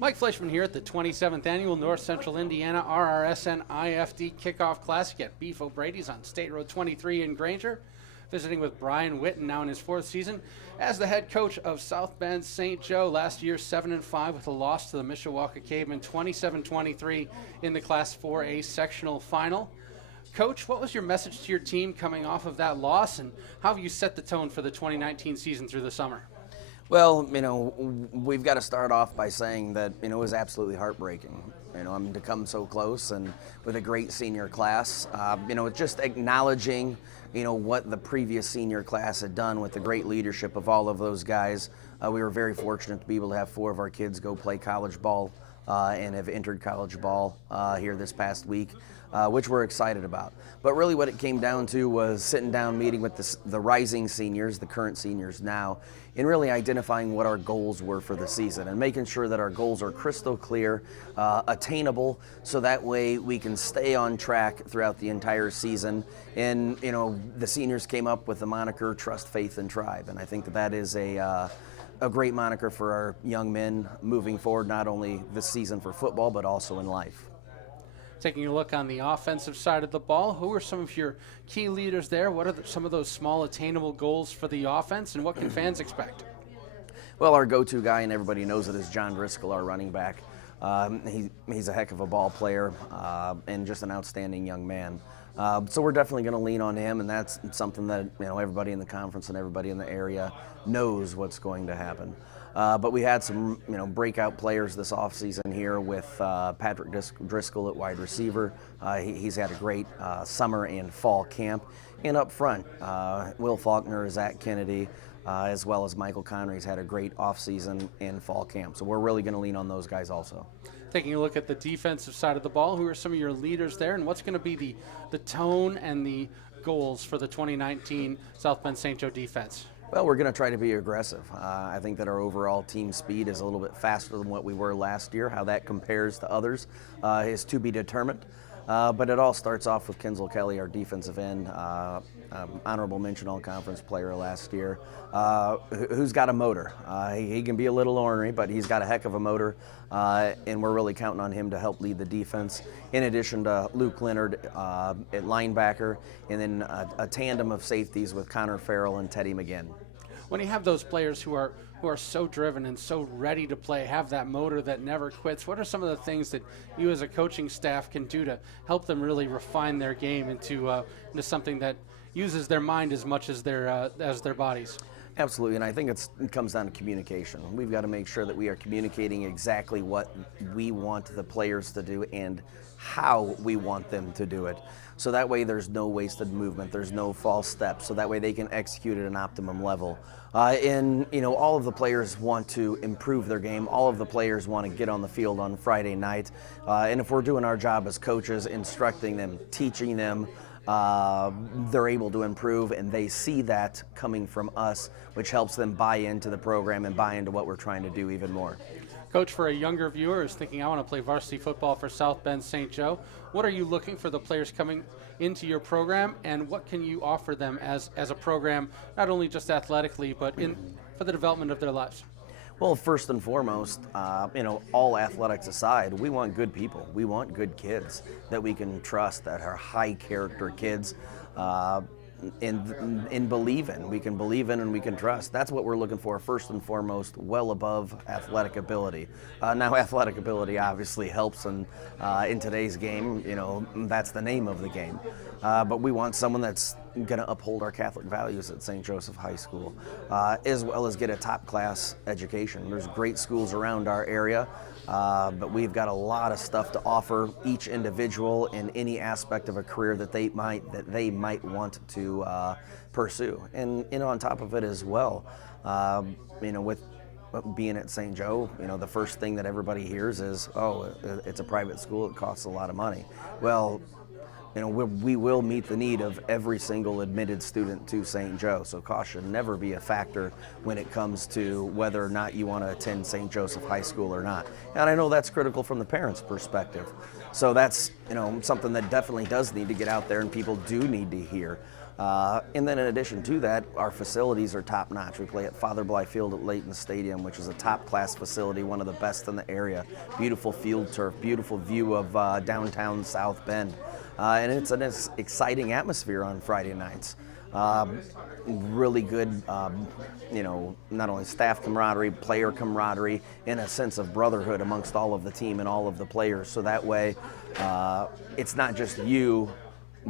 Mike Fleischman here at the 27th Annual North Central Indiana RRSN IFD Kickoff Classic at Beef O'Brady's on State Road 23 in Granger. Visiting with Bryon Whitten, now in his fourth season as the head coach of South Bend St. Joe. Last year 7-5 with a loss to the Mishawaka Cavemen 27-23 in the Class 4A sectional final. Coach, what was your message to your team coming off of that loss, and how have you set the tone for the 2019 season through the summer? Well, we've got to start off by saying that, it was absolutely heartbreaking. To come so close and with a great senior class, just acknowledging, what the previous senior class had done with the great leadership of all of those guys. We were very fortunate to be able to have 4 of our kids go play college ball and have entered college ball here this past week, which we're excited about. But really what it came down to was sitting down, meeting with the rising seniors, the current seniors now, and really identifying what our goals were for the season and making sure that our goals are crystal clear, attainable, so that way we can stay on track throughout the entire season. And, the seniors came up with the moniker Trust, Faith, and Tribe, and I think that is a great moniker for our young men moving forward, not only this season for football, but also in life. Taking a look on the offensive side of the ball, who are some of your key leaders there? What are some of those small attainable goals for the offense, and what can fans expect? Well, our go-to guy, and everybody knows it, is John Driscoll, our running back. He's a heck of a ball player and just an outstanding young man. So we're definitely going to lean on him, and that's something that everybody in the conference and everybody in the area knows what's going to happen. But we had some breakout players this offseason here with Patrick Driscoll at wide receiver. He's had a great summer and fall camp. And up front, Will Faulkner, Zach Kennedy, as well as Michael Connery's had a great offseason and fall camp. So we're really going to lean on those guys also. Taking a look at the defensive side of the ball, who are some of your leaders there, and what's going to be the tone and the goals for the 2019 South Bend St. Joe defense? Well, we're going to try to be aggressive. I think that our overall team speed is a little bit faster than what we were last year. How that compares to others is to be determined. But it all starts off with Kenzel Kelly, our defensive end, honorable mention all-conference player last year, who's got a motor. He can be a little ornery, but he's got a heck of a motor, and we're really counting on him to help lead the defense, in addition to Luke Leonard at linebacker, and then a tandem of safeties with Connor Farrell and Teddy McGinn. When you have those players who are so driven and so ready to play, have that motor that never quits, what are some of the things that you as a coaching staff can do to help them really refine their game into something that uses their mind as much as their bodies? Absolutely, and I think it comes down to communication. We've got to make sure that we are communicating exactly what we want the players to do and how we want them to do it. So that way there's no wasted movement, there's no false steps, so that way they can execute at an optimum level. All of the players want to improve their game. All of the players want to get on the field on Friday night. And if we're doing our job as coaches, instructing them, teaching them, they're able to improve, and they see that coming from us, which helps them buy into the program and buy into what we're trying to do even more. Coach, for a younger viewer who's thinking, I want to play varsity football for South Bend St. Joe, what are you looking for the players coming into your program, and what can you offer them as a program, not only just athletically, but for the development of their lives? Well, first and foremost, all athletics aside, we want good people. We want good kids that we can trust, that are high-character kids, and believe in. We can believe in and we can trust. That's what we're looking for first and foremost, well above athletic ability. Now, athletic ability obviously helps in today's game. That's the name of the game. But we want someone that's going to uphold our Catholic values at St. Joseph High School, as well as get a top-class education. There's great schools around our area, but we've got a lot of stuff to offer each individual in any aspect of a career that they might want to pursue. And on top of it as well, with being at St. Joe, the first thing that everybody hears is, oh, it's a private school, it costs a lot of money. Well, we will meet the need of every single admitted student to St. Joe, so cost should never be a factor when it comes to whether or not you want to attend St. Joseph High School or not. And I know that's critical from the parents' perspective. So that's something that definitely does need to get out there and people do need to hear. And then in addition to that, our facilities are top notch. We play at Father Bly Field at Layton Stadium, which is a top class facility, one of the best in the area. Beautiful field turf, beautiful view of downtown South Bend. And it's an exciting atmosphere on Friday nights. Really good, not only staff camaraderie, player camaraderie, and a sense of brotherhood amongst all of the team and all of the players. So that way, it's not just you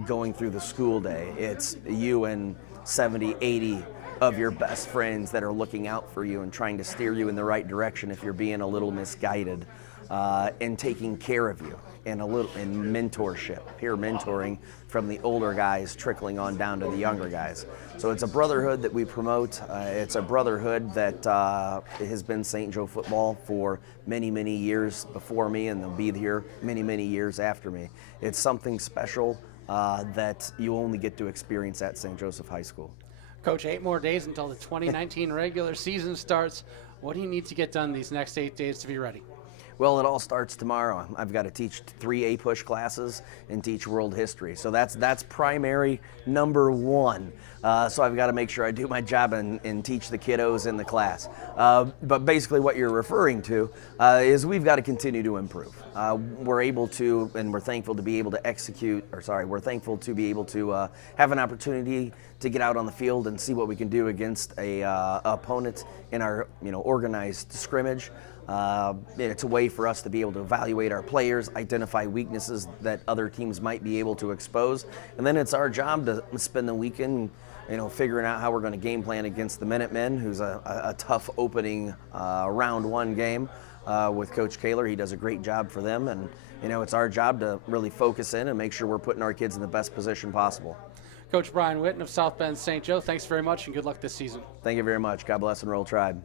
going through the school day. It's you and 70, 80 of your best friends that are looking out for you and trying to steer you in the right direction if you're being a little misguided, and taking care of you, and mentorship, peer mentoring from the older guys trickling on down to the younger guys. So it's a brotherhood that we promote. It's a brotherhood that has been St. Joe football for many, many years before me, and they'll be here many, many years after me. It's something special that you only get to experience at St. Joseph High School. Coach, 8 more days until the 2019 regular season starts. What do you need to get done these next 8 days to be ready? Well, it all starts tomorrow. I've got to teach 3 A-Push classes and teach world history. So that's primary number 1. So I've got to make sure I do my job and teach the kiddos in the class. But basically what you're referring to is we've got to continue to improve. We're able to, and we're thankful to be able to we're thankful to be able to have an opportunity to get out on the field and see what we can do against a opponent in our organized scrimmage. It's a way for us to be able to evaluate our players, identify weaknesses that other teams might be able to expose, and then it's our job to spend the weekend, figuring out how we're going to game plan against the Minutemen, who's a tough opening round 1 game with Coach Kaler. He does a great job for them, and it's our job to really focus in and make sure we're putting our kids in the best position possible. Coach Bryon Whitten of South Bend St. Joe, thanks very much and good luck this season. Thank you very much. God bless and roll Tribe.